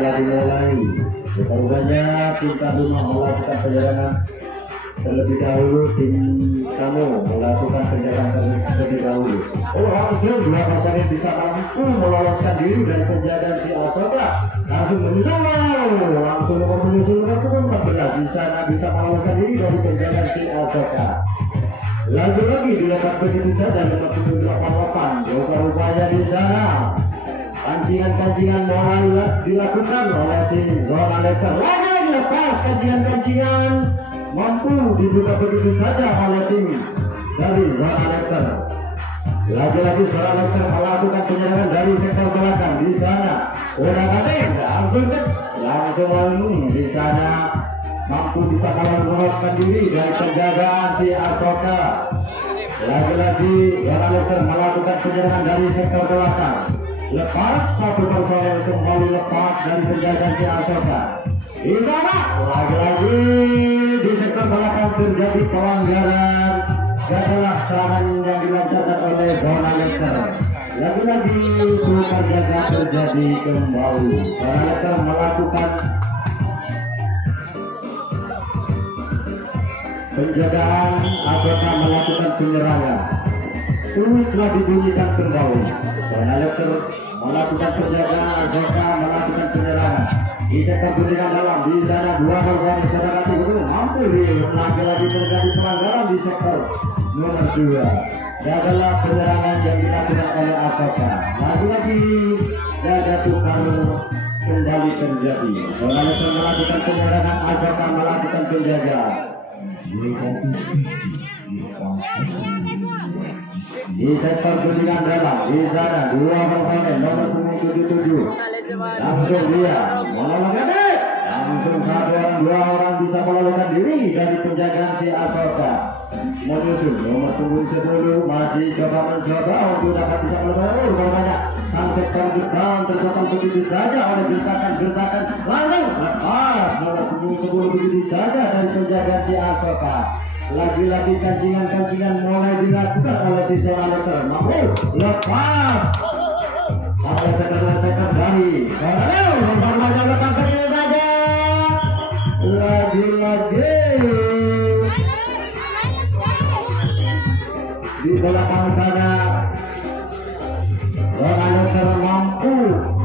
telah dimulai. Rupanya tim Kaduma melakukan penyerangan terlebih dahulu. Tim kamu melakukan penjagaan terlebih dahulu. Langsung dua pasangan bisa mampu meloloskan diri dari penjagaan si Asoka. Langsung menyusul, langsung menyusul nomor 14 di sana bisa meloloskan diri dari penjagaan si Asoka. Lagi-lagi dilepas begitu saja 5788. Rupa-rupanya di sana kancingan-kancingan mulai dilakukan oleh si Zon Alexer. Lagi dilepas kancingan-kancingan mampu dibuka begitu saja oleh tim dari Zon Alexer. Lagi-lagi Zon Alexer melakukan penyerangan dari sektor belakang di sana. Udah kating langsung di sana mampu bisa meloloskan diri dari penjagaan si Asoka. Lagi-lagi Zon Alexer melakukan penyerangan dari sektor belakang. Lepas satu personel kembali lepas dari penjagaan si Asoka. Di sana lagi-lagi di sektor belakang terjadi pelanggaran. Adalah serangan yang dilancarkan oleh Zon Alexer. Lagi-lagi tukar jaga terjadi kembali. Zon Alexer melakukan penjagaan, Asoka melakukan penyerangan. Telah dibunyikan kembali. Zon Alexer melakukan penjagaan, Asoka melakukan penyerangan. Di sektor penyerangan dalam di sana dua personel cadangan itu mampu lagi-lagi terjadi pelanggaran di sektor nomor 2. Adalah penyerangan yang dilakukan oleh Asoka. Lagi-lagi jaga tukar kembali terjadi. Zon Alexer melakukan penyerangan, Asoka melakukan penjagaan. Di sektor pendidikan dalam di sana dua personel nomor 77 langsung dia meloloskan diri. Langsung dua orang bisa meloloskan diri dari penjagaan si Asoka. Menyusul nomor 10 masih mencoba untuk dapat bisa meloloskan. Banyak sang sektor depan terjatuh begitu saja oleh gertakan langsung lepas nomor 10 begitu saja dari penjagaan si Asoka. Lagi-lagi kancingan mulai dilakukan oleh si Zon Alexer. Mampu lepas oleh sektor dari baru lepas kecil saja. Lagi-lagi di belakang sana Zon Alexer mampu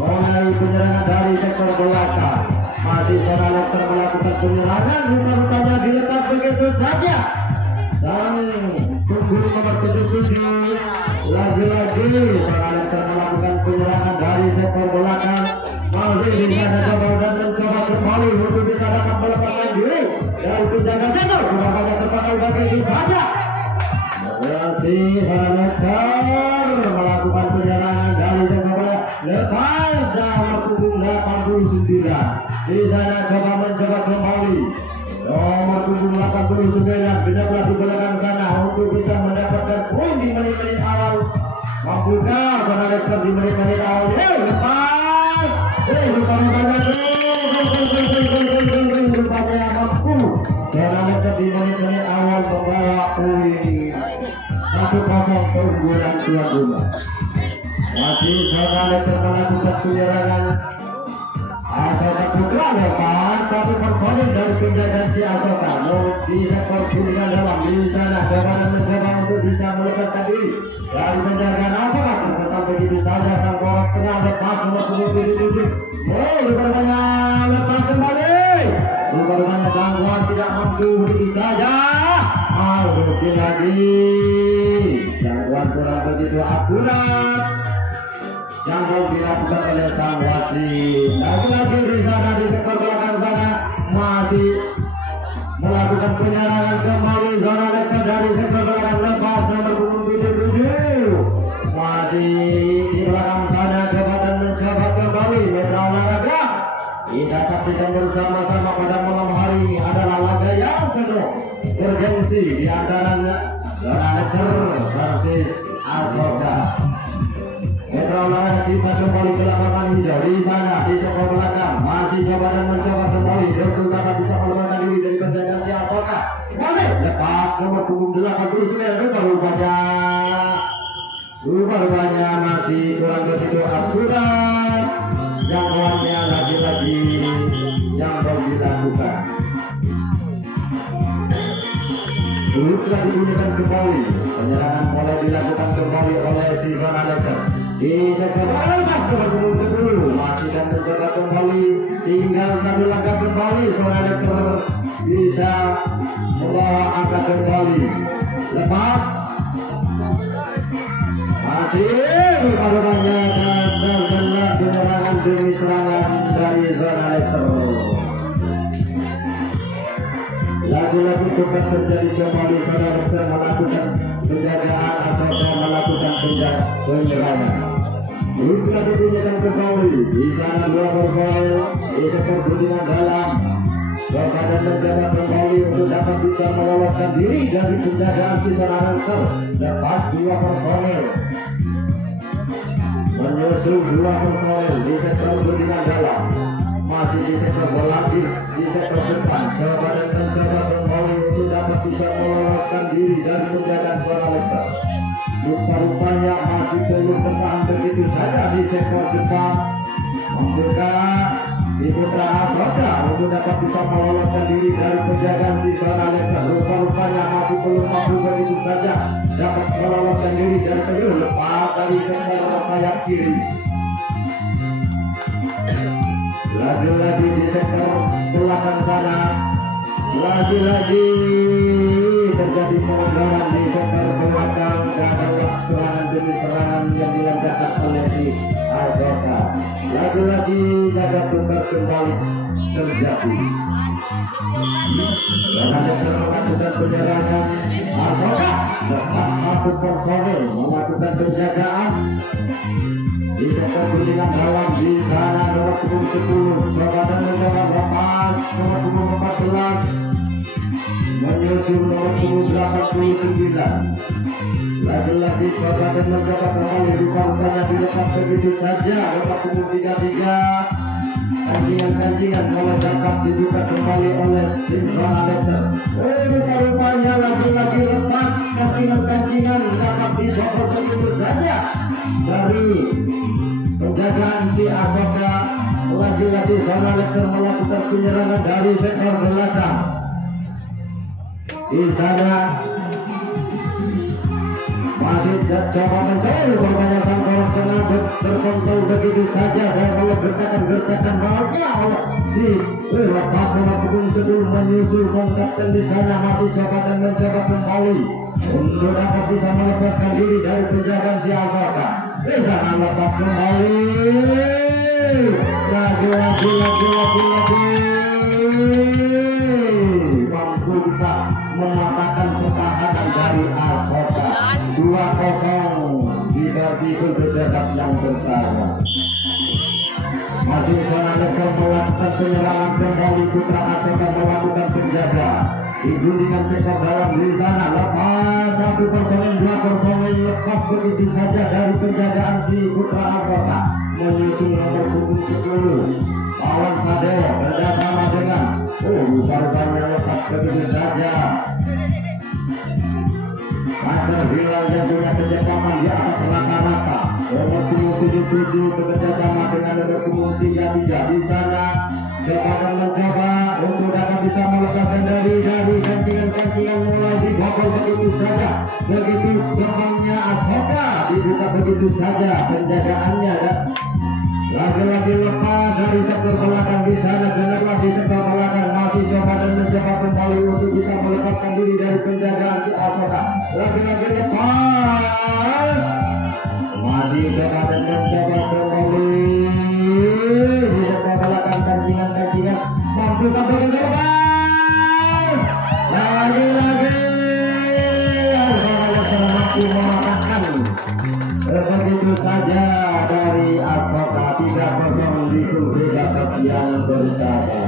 mulai penyerangan dari sektor belakang. Masih Zon Alexer melakukan penyerangan, rupanya dilepas begitu saja. Sang penghuni nomor 77 lagi-lagi Zon Alexer melakukan penyerangan dari sektor belakang. Masih bisa mencoba dan mencoba kembali untuk bisa dapat melepaskan diri dari penjagaan sektor. Rupanya terpakai begitu saja. Masih Zon Alexer melakukan penyerangan dari sektor belakang. Lepas nomor punggung 89. Di sana mencoba kembali. Nomor punggung 89 benar-benar di belakang sana untuk bisa mendapatkan poin di menit-menit awal. Mampukah Zon Alexer di menit-menit awal? Lepas. Rupanya mampu Zon Alexer di menit-menit awal membawa poin 1-0 keunggulan tuan rumah. Masih Zon Alexer melakukan penyerangan. Asoka Putra lepas satu personil dari penjagaan si Asoka. Di sektor pendidikan dalam di sana mencoba untuk bisa melepaskan diri dari penjagaan Asoka. Ternyata begitu saja sang bola tengah lepas nomor 77. Rupanya lepas kembali. Rupanya gangguan tidak mampu begitu saja. Lagi gangguan kurang begitu akurat. Yang dilakukan oleh sang wasit. Lagi-lagi di sana di sektor belakang sana masih melakukan penyerangan kembali Zon Alexer dari sektor belakang lepas nomor 77. Masih di belakang sana coba dan mencoba kembali Mitra Olahraga. Kita saksikan bersama-sama pada malam hari ini adalah laga yang penuh urgensi di antaranya Zon Alexer versus Asoka. Mitra Olahraga kita kembali ke lapangan hijau di sana di sektor belakang masih coba dan mencoba kembali untuk dapat bisa meloloskan diri dari penjagaan si Asoka. Masih lepas nomor punggung 89 rupanya masih kurang begitu akurat. jangkauannya lagi-lagi yang baru dilakukan. Dulu telah dibunyikan kembali, penyerangan mulai dilakukan kembali oleh si Zona Letter. Di sektor lepas ke sebelum masih dan mencoba kembali, tinggal satu langkah kembali. Zona Letter bisa membawa angka kembali. Lepas masih rupanya dan terkena penyerangan demi serangan dari Zona Letter. Lagu-lagu cepat terjadi kembali. Zona Letter melakukan penjagaan, Asoka melakukan penyerangan. Sudah dibunyikan kembali. Di sana dua personel di sektor pertandingan dalam. Bahkan mencoba kembali untuk dapat bisa meloloskan diri dari penjagaan si Zona Letter. Lepas dua personel menyusul dua personel di sektor pertandingan dalam. Masih di sektor berlanjut di sektor depan. Coba dan mencoba kembali untuk dapat bisa meloloskan diri dari penjagaan Zona Letter. Rupa-rupanya masih perlu bertahan begitu saja di sektor depan. Membuka si Putra Asoka untuk dapat bisa meloloskan diri dari penjagaan si Zona Letter. Rupa-rupanya masih perlu mampu begitu saja dapat meloloskan diri dari penjagaan. Lepas dari sektor sayap kiri. Lagi-lagi di sektor belakang sana, lagi-lagi terjadi pelanggaran di sektor belakang dan ada serangan demi serangan yang dilancarkan oleh si Asoka. Lagi-lagi jaga tukar kembali terjadi. Zona Letter melakukan penyerangan. Asoka lepas satu personel melakukan penjagaan. Di sektor pertandingan dalam di sana nomor punggung 10 coba dan mencoba lepas nomor punggung 14 menyusul nomor punggung 89. Lagi-lagi coba dan mencoba kembali. Rupanya dilepas begitu saja nomor punggung 33. Kancingan-kancingan mulai dapat dibuka kembali oleh tim Zona Letter. Rupanya lagi-lagi lepas kancingan-kancingan dapat dibobol begitu saja dari penjagaan si Asoka. Lagi-lagi Zona Letter melakukan penyerangan dari sektor belakang. Di sana masih coba mencari rupanya sang poros kena terkontrol begitu saja dan oleh gertakan bawahnya oleh si lepas nomor punggung 10 menyusul sang kapten. Di sana masih coba dan mencoba kembali untuk dapat bisa melepaskan diri dari penjagaan si Asoka. Di sana lepas kembali lagi mampu bisa mematahkan pertahanan dari Asoka. 2-0 dibagi berdebat yang pertama. Masih Zona Letter melakukan penyerangan kembali. Putra Asoka melakukan penjaga. Digulingkan sektor dalam di sana. Lepas satu personel, dua personel lepas begitu saja dari penjagaan si Putra Asoka. Menyusul nomor punggung 10 Awan Sadewo bersama dengan rupanya lepas begitu saja. Master Hilal yang punya kecepatan di atas rata-rata. Nomor punggung 77 bekerjasama dengan nomor punggung 33 di sana. Coba mencoba untuk dapat bisa melepaskan dari kancingan mulai dibobol begitu saja. Begitu gerbangnya Asoka dibuka begitu saja penjagaannya dan lagi-lagi lepas dari sektor belakang. Di sana genaplah di sektor belakang masih coba dan mencoba kembali untuk bisa melepaskan diri dari penjagaan si Asoka. Lagi-lagi lepas masih coba dan mencoba kembali di sektor belakang. Kancingan mampu kembali lepas lagi-lagi mampu mematahkan begitu saja dari Asoka. 3-0 di babak yang pertama.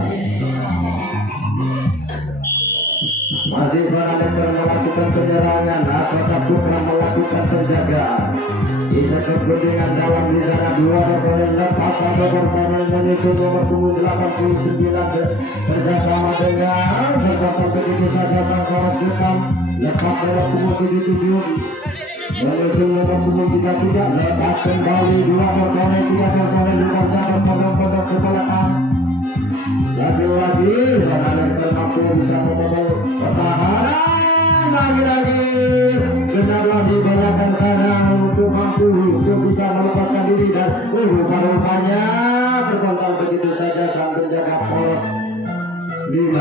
Masih Zona Letter melakukan penyerangan. Asoka Putra melakukan penjagaan. Di sektor pertandingan dalam di sana 2 personel lepas satu personel menyusul nomor punggung 89 bersama dengan terdapat begitu saja sang poros depan lepas nomor punggung 77 menyusul nomor punggung 33 lepas kembali 2 personel 3 personel dikerjakan pondok-pondok ke belakang. Lagi-lagi Zona Lexer mampu bisa membawa pertahanan, lagi-lagi benarlah di belakang sana untuk mampu untuk bisa melepaskan diri dan rupa-rupanya terkontrol begitu saja sang penjaga pos 5.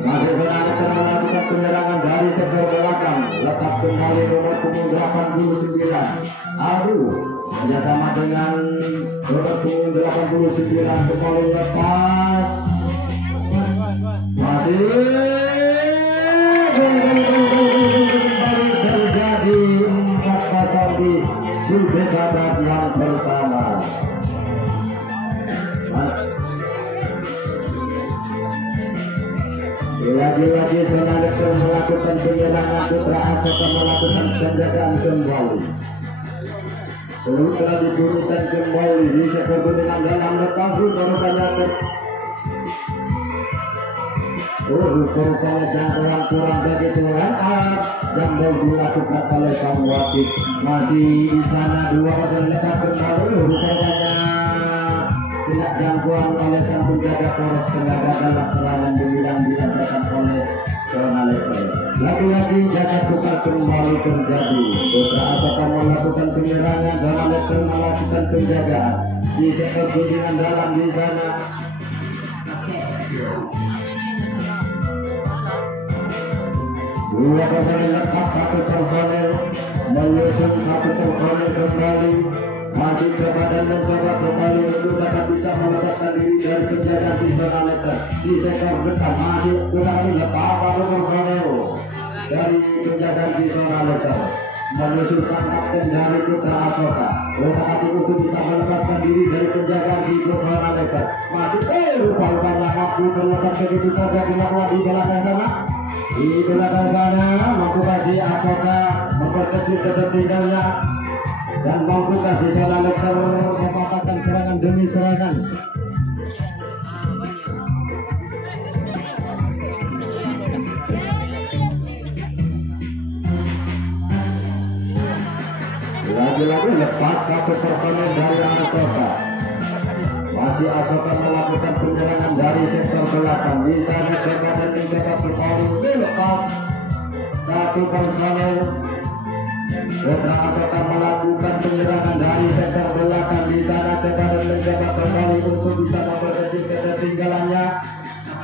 Masih Zona Lexer melakukan penyerangan dari sektor belakang. Lepas kembali nomor punggung 89 Aru kerjasama dengan nomor punggung 89 kembali lepas. Masih terjadi 4-0 di sudut babak yang pertama. Lagi-lagi Zona Lexer melakukan penyerangan, Putra Asoka melakukan penjagaan kembali. Putra diturunkan kembali di sektor kuningan dalam lepas rupanya rupanya jangkauan kurang begitu lengkap yang baru dilakukan oleh sang wasit. Masih di sana 2 pasang lepas kembali rupanya tidak jangkauan oleh sang penjaga poros tenaga dalam serangan dibilang-bilangkan oleh Zona Lexer. Lagi-lagi jaga tukar kembali terjadi. Putra Asoka melakukan penyerangan, Zona Lexer melakukan penjagaan di sektor kuningan dalam di sana. Dua personel lepas, 1 personel menyusun, 1 personel kembali. Masih kepada mencoba kembali untuk dapat bisa melepaskan diri dari penjagaan di Zona Lexer di sektor depan. Masih kembali lepas 1 personel dari penjagaan di Zona Lexer menyusul sang kapten dari Putra Asoka. Otak-atik untuk bisa melepaskan diri dari penjagaan di Zona Lexer. Masih rupa-rupanya mampu terlepas begitu saja dilakukan di belakang sana. Di belakang sana mampu kasih Asoka memperkecil ketertinggalannya dan mampu kasih Zona Lexer mematahkan serangan demi serangan. Lagi-lagi lepas 1 personel dari Asoka. Masih Asoka melakukan penyerangan dari sektor belakang. Di sana kepada menjaga polisi lepas 1 personel. Putra Asoka melakukan penyerangan dari sektor belakang. Di sana kepada menjaga kembali untuk bisa memperkecil ketertinggalannya.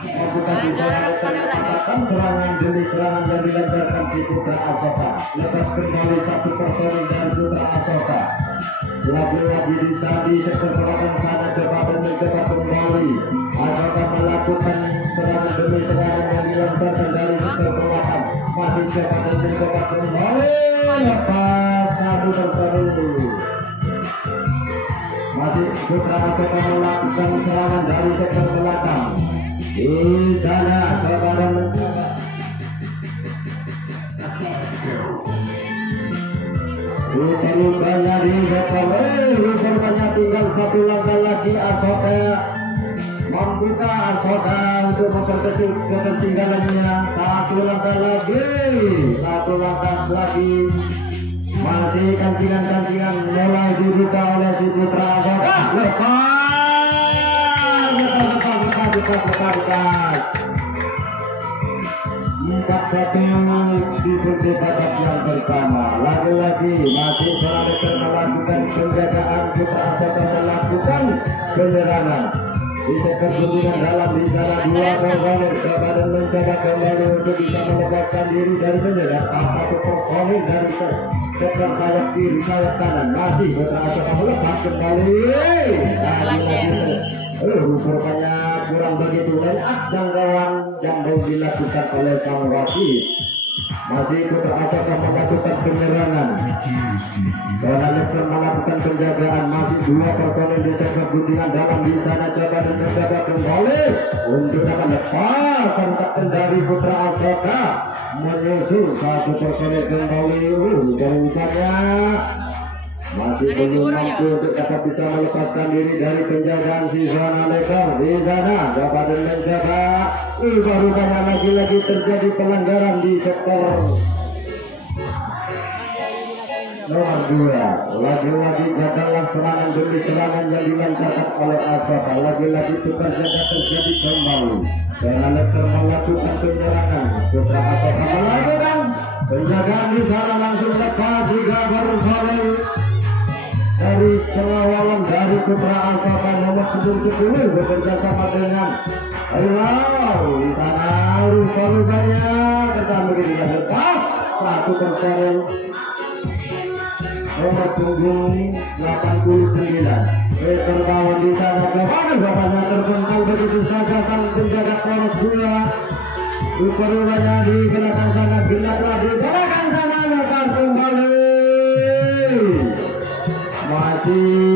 Membuka sisa mematahkan serangan demi serangan yang dilancarkan si Putra Asoka. Lepas kembali 1 personel dari Putra Asoka. Lagi-lagi di sektor belakang sana kepada mencoba kembali. Asoka melakukan serangan demi serangan yang dilancarkan dari sektor belakang. Masih kepada mencoba kembali. Lepas 1 personel. Masih Putra Asoka melakukan serangan dari sektor belakang. Di sana kepada mencoba. Rupanya di sektor rupanya tinggal 1 langkah lagi. Asoka membuka Asoka untuk memperkecil ketertinggalannya. 1 langkah lagi, 1 langkah lagi. Masih kancingan-kancingan mulai dibuka oleh si Putra Asoka. Lepas 4-1 di babak yang pertama. Lagi-lagi masih Zona Lexer melakukan penjagaan. Putra Asoka melakukan penyerangan di sektor kuningan dalam. Di sana 2 personel kepada mencoba kembali untuk bisa melepaskan diri dari penyerangan. 1 personel dari sektor sayap kiri, sayap kanan. Masih Putra Asoka melepas kembali. Rupanya kurang begitu enak jangkauan yang mau dilakukan oleh sang wasit. Masih Putra Asoka melakukan penyerangan. Zona Lexer melakukan penjagaan. Masih 2 personel di sektor kuningan dalam. Di sana coba dan mencoba kembali untuk dapat lepas sang kapten dari Putra Asoka menyusul 1 personel kembali. Rupanya masih belum mampu untuk dapat bisa melepaskan diri dari penjagaan si Zona Lexer. Di sana dapat mencoba. Rupanya lagi-lagi terjadi pelanggaran di sektor nomor 2. Lagi-lagi gagalan serangan demi serangan yang dilancarkan oleh Asoka. Lagi-lagi tukar jaga terjadi kembali. Dengan Lexer melakukan penyerangan. Putra Asoka melakukan penjagaan di sana, langsung lepas hingga bersoleh dari pengawalan dari Putra Asoka nomor 10 bekerja sama dengan Ayo di sana rupa-rupanya kesan begini lepas satu personel nomor punggung 89 terbawa di sana kepada bapaknya terpental begitu saja sang penjaga poros 2 rupa-rupanya di belakang sana genaplah di belakang sana lepas kembali masih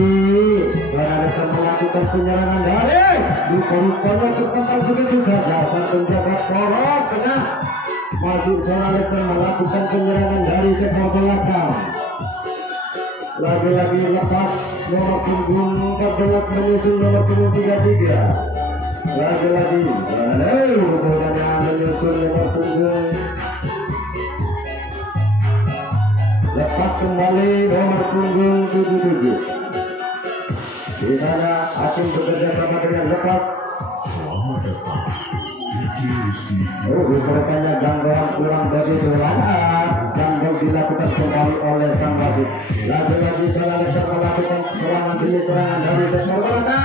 Lexer melakukan penyerangan dari rupa-rupanya terpental begitu saja sang penjaga poros tengah masih Lexer melakukan penyerangan dari sektor belakang. Lagi-lagi lepas nomor punggung 14 menyusul nomor punggung 33. Lagi-lagi rupanya menyusul nomor punggung lepas kembali nomor punggung 77. Di sana Hakim bekerja sama dengan lepas. Rupanya gangguan kurang begitu lancar. Gangguan dilakukan kembali oleh sang wasit. Lagi-lagi Lexer melakukan serangan demi serangan dari sektor belakang.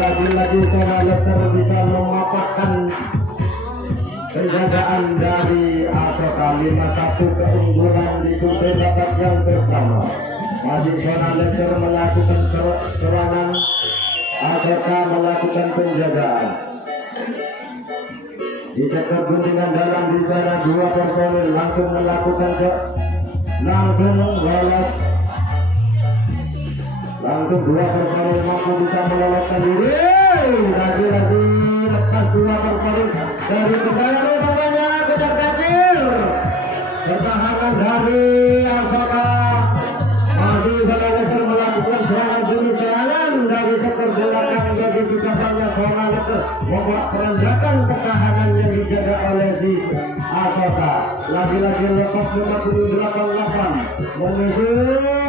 Lagi-lagi Lexer bisa memapakkan penjagaan dari Asoka. 5-1 keunggulan di kumpul babak yang pertama. Masih Lexer melakukan serangan, Asoka melakukan penjagaan. Di sektor guntingan dalam di sana 2 personil langsung melakukan langsung lolos. Langsung 2 personil mampu bisa meloloskan diri. Lagi-lagi lepas 2 personil dari penjagaan utamanya kejar kecil. Pertahanan dari Asoka. Masih Lexer melakukan serangan demi serangan dari sektor belakang bagi dikatakannya Lexer membuat perendakan pertahanan yang dijaga oleh si Asoka. Lagi-lagi lepas 58 menyusul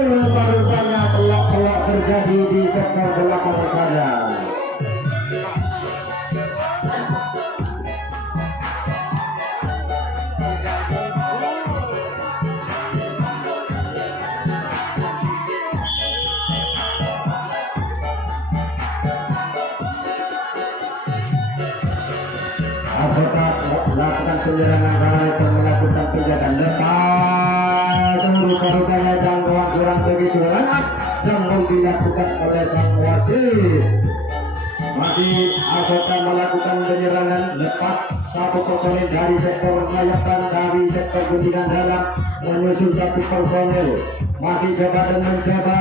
rupa-rupanya pelak-pelak terjadi di sektor belakang sana. Asoka melakukan penyerangan, Lexer melakukan penjagaan lepas. Rupa-rupanya jangkauan kurang begitu enak yang mau dilakukan oleh sang wasit. Masih Asoka melakukan penyerangan lepas 1 personil dari sektor layakan dari sektor guntingan dalam menyusul 1 personil. Masih coba dan mencoba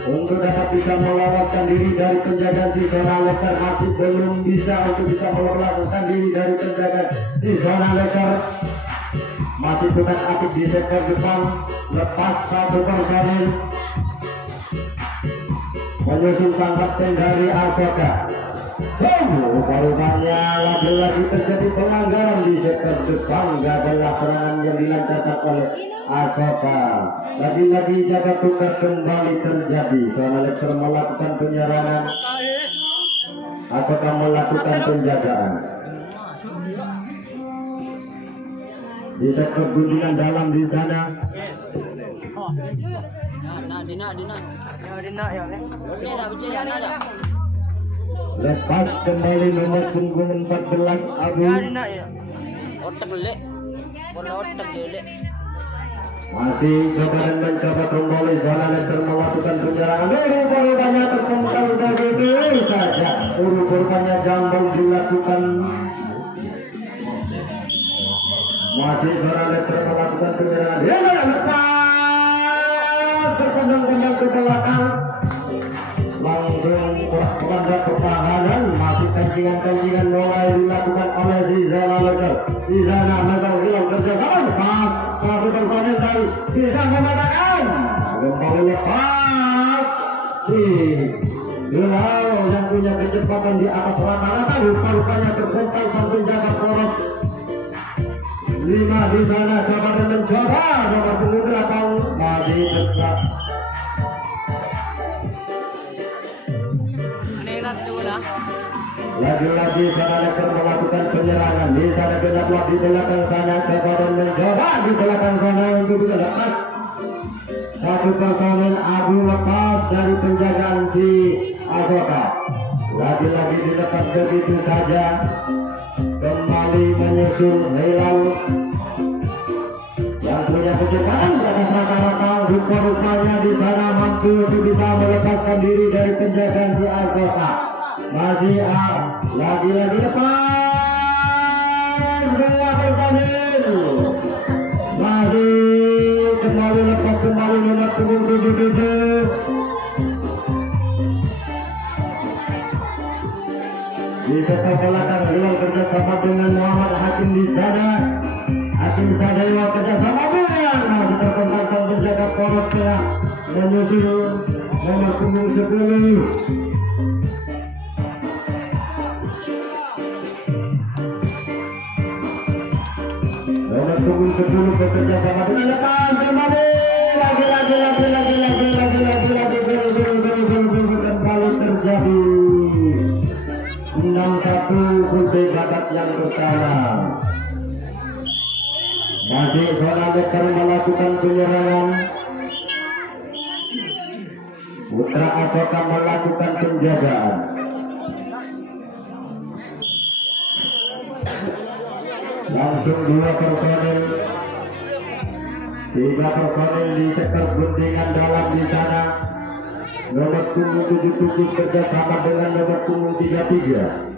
untuk dapat bisa meloloskan diri dari penjagaan si Lexer. Masih belum bisa untuk bisa meloloskan diri dari penjagaan si Lexer. Masih bukan aktif di sektor depan lepas 1 personil menyusul sang kapten dari Asoka. Rupanya lagi-lagi terjadi pelanggaran di sektor depan. Gagal serangan yang dilancarkan oleh Asoka. Lagi-lagi jaga tukar kembali terjadi. Lexer melakukan penyerangan, Asoka melakukan penjagaan. Di sektor guntingan dalam di sana. Lepas kembali nomor punggung 14 Abu. Masih coba dan mencoba kembali Lexer melakukan penyerangan. Rupanya terpental begitu saja. Rupanya jambol dilakukan. Masih Lexer melakukan penyerangan. Dia lepas terpendang-pendang ke belakang. Langsung pada pertahanan. Masih tencingan-tencingan mulai dilakukan oleh si Lexer. Di sana Lexer hilang kerjasama. Pas 1 personil dari bisa mematakan. Kembali lepas. Gelau yang punya kecepatan di atas rata-rata. Rupa-rupanya terpental sang penjaga poros 5 di di sana, coba dan mencoba nomor punggung 8 masih tetap. Lagi-lagi sana Lexer melakukan penyerangan di sana, genaplah di belakang sana, coba dan mencoba di belakang sana untuk bisa lepas. Satu personel Abu lepas dari penjagaan si Asoka. Lagi-lagi dilepas begitu saja. Kembali menyusul Hilal yang punya kecepatan di atas rata-rata. Rupa-rupanya di sana mampu untuk bisa melepaskan diri dari penjagaan si Asoka. Masih lagi-lagi lepas dua personil. Masih kembali lepas, kembali nomor punggung 77. Di sektor belakang Hilal kerjasama dengan Muhammad Hakim di sana. Hakim Sadewa kerjasama dengan masih terkontak sang penjaga poros tengah menyusul nomor punggung 10. Nomor punggung 10 bekerja sama dengan lepas kembali lagi kembali terjadi 6-1 Hulbe bakat yang pertama. Masih seorang Lexer melakukan penyerangan. Putra Asoka melakukan penjagaan. Langsung 2 personil, 3 personil di sektor guntingan dalam di sana. Nomor punggung 77 kerjasama dengan nomor punggung 33.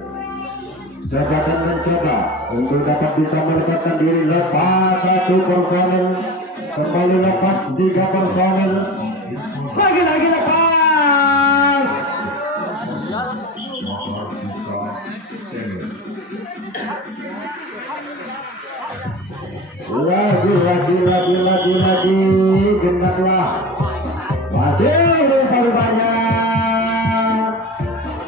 Coba dan mencoba untuk dapat bisa melepaskan diri. Lepas 1 personil, kembali lepas 3 personil, lagi-lagi lepas. Lagi genaplah. Masih rupa-rupanya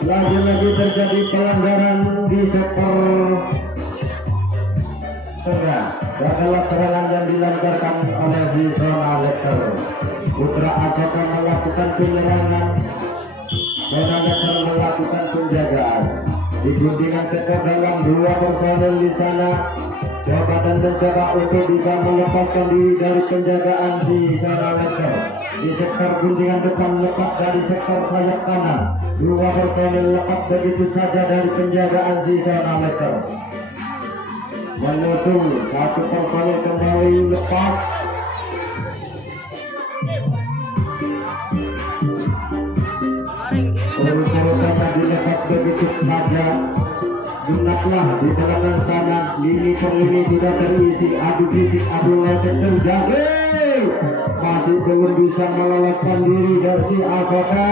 lagi-lagi terjadi pelanggaran di sektor tengah. Adalah serangan yang dilancarkan oleh si Zona Lexer. Putra Asoka melakukan penyerangan, Zona Lexer melakukan penjagaan. Di guntingan sektor dalam 2 personel di sana. Coba dan mencoba untuk bisa melepaskan diri dari penjagaan si Zona Lexer. Di sektor guntingan depan lepas dari sektor sayap kanan. 2 personel lepas begitu saja dari penjagaan si Zona Lexer. Menyusul 1 personel kembali lepas. Urut-urutannya dilepas begitu saja. Genaplah di belakang sana, lini per lini sudah terisi. Adu fisik, adu leset terjadi. Masih belum bisa meloloskan diri dari si Asoka.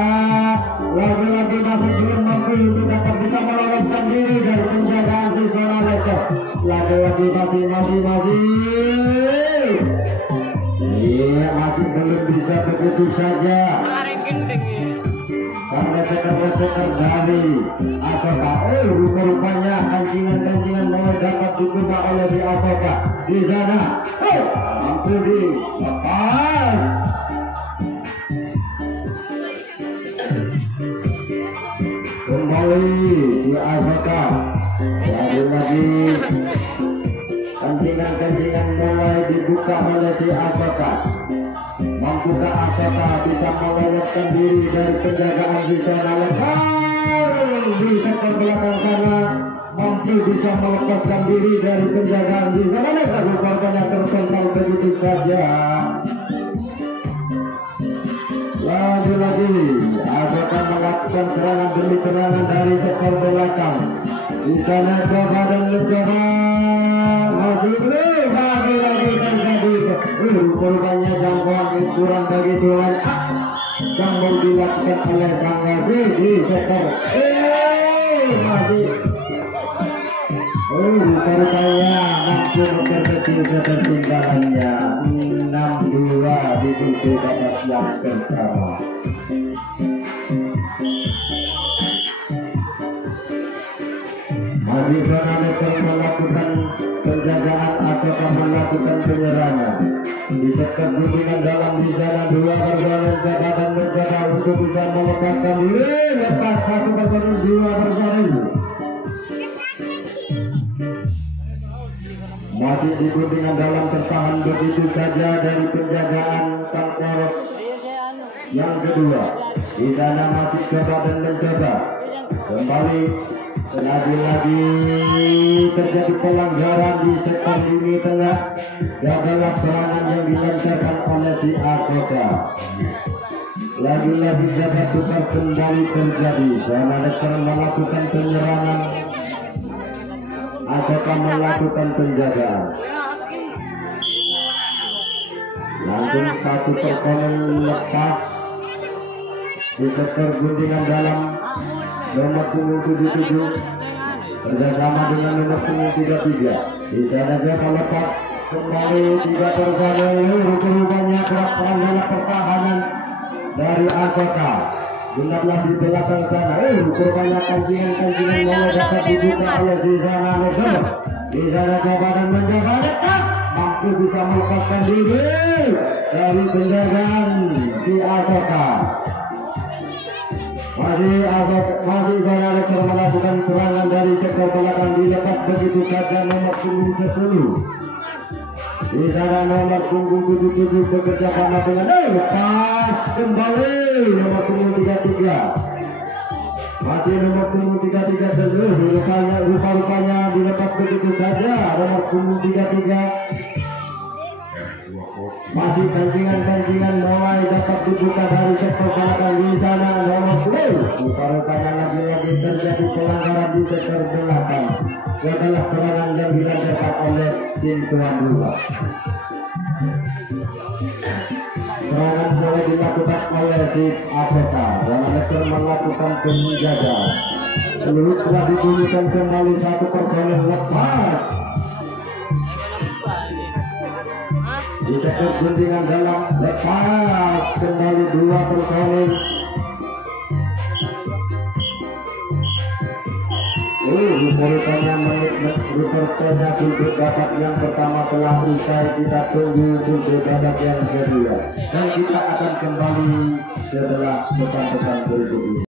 Lagi-lagi masih belum mampu untuk dapat bisa meloloskan diri dari penjagaan si Zona Lexer. Lagi-lagi masih iya, masih belum bisa begitu saja. Karena sektor dari Asoka. Rupa-rupanya kancingan-kancingan mulai dapat dibuka oleh si Asoka di sana. Mampu dilepas. Kembali si Asoka. Lagi kancingan-kancingan mulai dibuka oleh si Asoka. Mampukah Asoka bisa meloloskan diri dari penjagaan di Zona Lexer? Di sektor belakang sana mampu bisa melepaskan diri dari penjagaan di Zona Lexer. Rupanya tersental begitu saja. Lagi-lagi Asoka melakukan serangan demi serangan dari sektor belakang. Di sana coba dan mencoba, masih belum. Lagi-lagi terjadi. Rupanya jangkauan kurang begitu lancar. Yang dilakukan oleh sang wasit di sektor masih rupanya mampu memperkecil ketertinggalannya 6-2 di pintu babak yang pertama. Masih Zona Lexer melakukan penjagaan Asoka melakukan penyerangan di sektor guntingan dalam di sana. Dua personil jaga dan menjaga untuk bisa melepaskan diri. Lepas satu personil, dua personil masih di guntingan dalam, tertahan begitu saja dari penjagaan sang poros yang kedua. Di sana masih coba dan mencoba kembali. Lagi-lagi terjadi pelanggaran di sektor lini tengah. Gagallah serangan yang dilancarkan oleh si Asoka. Lagi-lagi jabat tukar kembali terjadi. Sana Lexer melakukan penyerangan, Asoka melakukan penjagaan. Langsung satu personel lepas di sektor guntingan dalam. Nomor punggung 77 bersama dengan nomor punggung 33. Di sana jaga lepas kembali 3 personel. Rupanya pelanggaran pertahanan dari Asoka. Genaplah di belakang sana. Rupanya kancingan mulai dapat dibuka oleh si sana Lexer. Di sana coba dan menjaga dekat, mampu bisa melepaskan diri dari penjagaan si Asoka. Masih sana Lexer melakukan serangan dari sektor belakang, dilepas begitu saja nomor punggung 10. Di sana nomor punggung 77 bekerja sama dengan lepas kembali nomor punggung 33. Masih nomor punggung 33 terus, rupanya dilepas begitu saja nomor punggung 33. Masih kancingan mulai dapat dibuka dari sektor belakang. Di sana nomor 10. Rupanya lagi-lagi terjadi pelanggaran di sektor belakang. Adalah serangan yang dilancarkan oleh tim tuan rumah. Serangan mulai dilakukan oleh si Asoka. Dalam Lexer melakukan penjagaan. Seluruh telah dibunyikan kembali satu personel lepas. Di sektor guntingan dalam, lepas kembali 2 personil. Rupanya untuk babak yang pertama telah usai. Kita tunggu untuk babak yang kedua, dan kita akan kembali setelah pesan-pesan berikut ini.